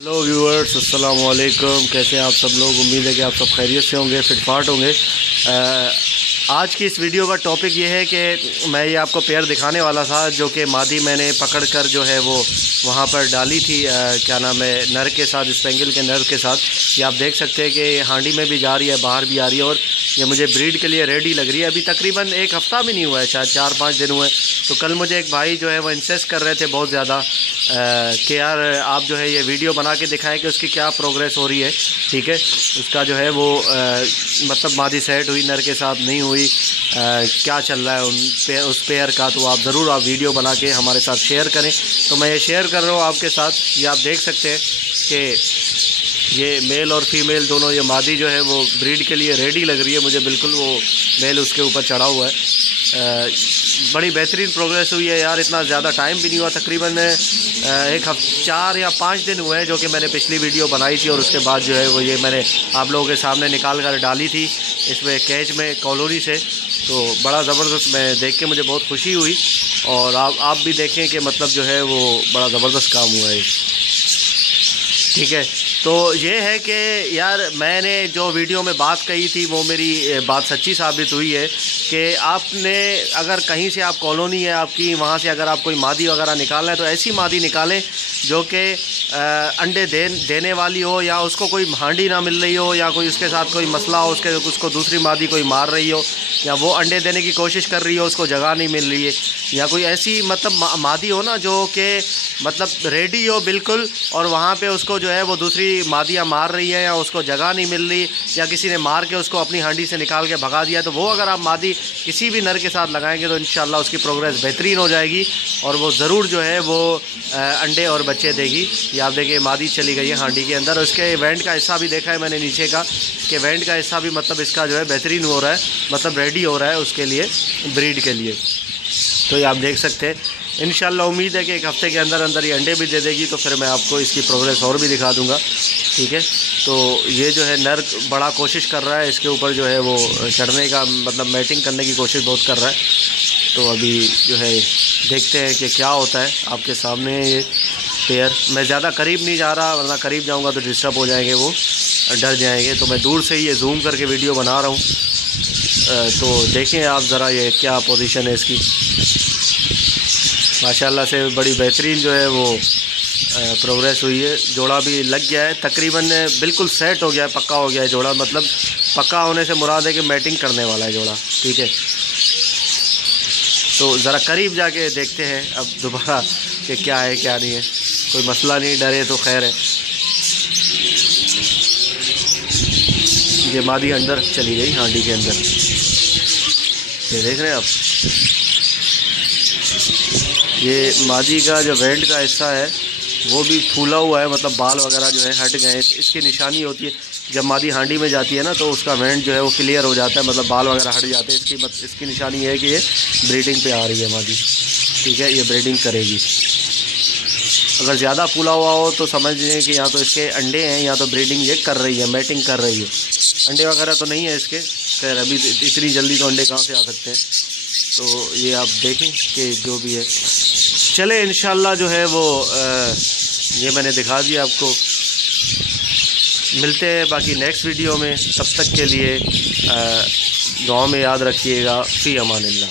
Hello viewers, अस्सलाम वालेकुम। कैसे हैं आप सब लोग? उम्मीद है कि आप सब खैरियत से होंगे, फिटफाट होंगे। आज की इस वीडियो का टॉपिक ये है कि मैं ये आपको पेयर दिखाने वाला था जो कि मादी मैंने पकड़कर जो है वो वहाँ पर डाली थी, क्या नाम है, नर के साथ, स्पेंगल के नर के साथ। ये आप देख सकते हैं कि हांडी में भी जा रही है, बाहर भी आ रही है और ये मुझे ब्रीड के लिए रेडी लग रही है। अभी तकरीबन एक हफ़्ता भी नहीं हुआ है, शायद 4-5 दिन हुए। तो कल मुझे एक भाई जो है वो इंसिस्ट कर रहे थे बहुत ज़्यादा कि यार आप जो है ये वीडियो बना के दिखाएं कि उसकी क्या प्रोग्रेस हो रही है। ठीक है, उसका जो है वो मतलब मादी सेट हुई, नर के साथ नहीं हुई, क्या चल रहा है उस पेयर का। तो आप ज़रूर वीडियो बना के हमारे साथ शेयर करें। तो मैं ये शेयर कर रहा हूँ आपके साथ। ये आप देख सकते हैं कि ये मेल और फीमेल दोनों, ये मादी जो है वो ब्रीड के लिए रेडी लग रही है मुझे, बिल्कुल वो मेल उसके ऊपर चढ़ा हुआ है। बड़ी बेहतरीन प्रोग्रेस हुई है यार। इतना ज़्यादा टाइम भी नहीं हुआ, तकरीबन 4 या 5 दिन हुए हैं जो कि मैंने पिछली वीडियो बनाई थी और उसके बाद जो है वो ये मैंने आप लोगों के सामने निकाल कर डाली थी इसमें कैच में कॉलोनी से। तो बड़ा ज़बरदस्त, मैं देख के मुझे बहुत खुशी हुई और आप भी देखें कि मतलब जो है वो बड़ा ज़बरदस्त काम हुआ है। ठीक है, तो ये है कि यार मैंने जो वीडियो में बात कही थी वो मेरी बात सच्ची साबित हुई है कि आपने अगर कहीं से आप कॉलोनी है आपकी, वहाँ से अगर आप कोई मादी वगैरह निकालना है तो ऐसी मादी निकालें जो कि अंडे देने वाली हो, या उसको कोई हांडी ना मिल रही हो, या कोई उसके साथ कोई मसला हो, उसको दूसरी मादी कोई मार रही हो, या वो अंडे देने की कोशिश कर रही हो, उसको जगह नहीं मिल रही है, या कोई ऐसी मतलब मादी हो ना जो कि मतलब रेडी हो बिल्कुल, और वहाँ पे उसको जो है वो दूसरी मादियाँ मार रही है या उसको जगह नहीं मिल रही, या किसी ने मार के उसको अपनी हांडी से निकाल के भगा दिया। तो वो अगर आप मादी किसी भी नर के साथ लगाएंगे तो इंशाल्लाह उसकी प्रोग्रेस बेहतरीन हो जाएगी और वो ज़रूर जो है वो अंडे और बच्चे देगी। ये आप देखिए मादी चली गई है हांडी के अंदर। उसके वेंट का हिस्सा भी देखा है मैंने नीचे का, कि वेंट का हिस्सा भी मतलब इसका जो है बेहतरीन हो रहा है, मतलब रेडी हो रहा है उसके लिए, ब्रीड के लिए। तो ये आप देख सकते हैं। इंशाल्लाह उम्मीद है कि एक हफ़्ते के अंदर अंदर ये अंडे भी दे देगी, तो फिर मैं आपको इसकी प्रोग्रेस और भी दिखा दूंगा। ठीक है, तो ये जो है नर बड़ा कोशिश कर रहा है इसके ऊपर जो है वो चढ़ने का, मतलब मैटिंग करने की कोशिश बहुत कर रहा है। तो अभी जो है देखते हैं कि क्या होता है। आपके सामने ये पेयर, मैं ज़्यादा करीब नहीं जा रहा वरना करीब जाऊँगा तो डिस्टर्ब हो जाएंगे, वो डर जाएंगे। तो मैं दूर से ही ये जूम करके वीडियो बना रहा हूँ। तो देखें आप ज़रा ये क्या पोजीशन है इसकी। माशाल्लाह से बड़ी बेहतरीन जो है वो प्रोग्रेस हुई है। जोड़ा भी लग गया है, तकरीबन बिल्कुल सेट हो गया है, पक्का हो गया है जोड़ा। मतलब पक्का होने से मुराद है कि मैटिंग करने वाला है जोड़ा। ठीक है, तो ज़रा करीब जाके देखते हैं अब दोबारा कि क्या है क्या नहीं है। कोई मसला नहीं, डरे तो खैर है। ये मादी अंदर चली गई हांडी के अंदर, ये देख रहे हैं आप। ये मादी का जो वेंट का हिस्सा है वो भी फूला हुआ है, मतलब बाल वगैरह जो है हट गए। इसकी निशानी होती है जब मादी हांडी में जाती है ना, तो उसका वेंट जो है वो क्लियर हो जाता है, मतलब बाल वगैरह हट जाते हैं। इसकी निशानी है कि ये ब्रीडिंग पे आ रही है मादी। ठीक है, ये ब्रीडिंग करेगी। अगर ज़्यादा फूला हुआ हो तो समझ लें कि या तो इसके अंडे हैं या तो ब्रीडिंग ये कर रही है, मैटिंग कर रही है। अंडे वगैरह तो नहीं है इसके, खैर अभी इतनी जल्दी तो अंडे कहाँ से आ सकते हैं। तो ये आप देखें कि जो भी है चले, इंशाल्लाह जो है वो ये मैंने दिखा दिया आपको। मिलते हैं बाकी नेक्स्ट वीडियो में, तब तक के लिए दुआ में याद रखिएगा। फ़ी अमानिल्लाह।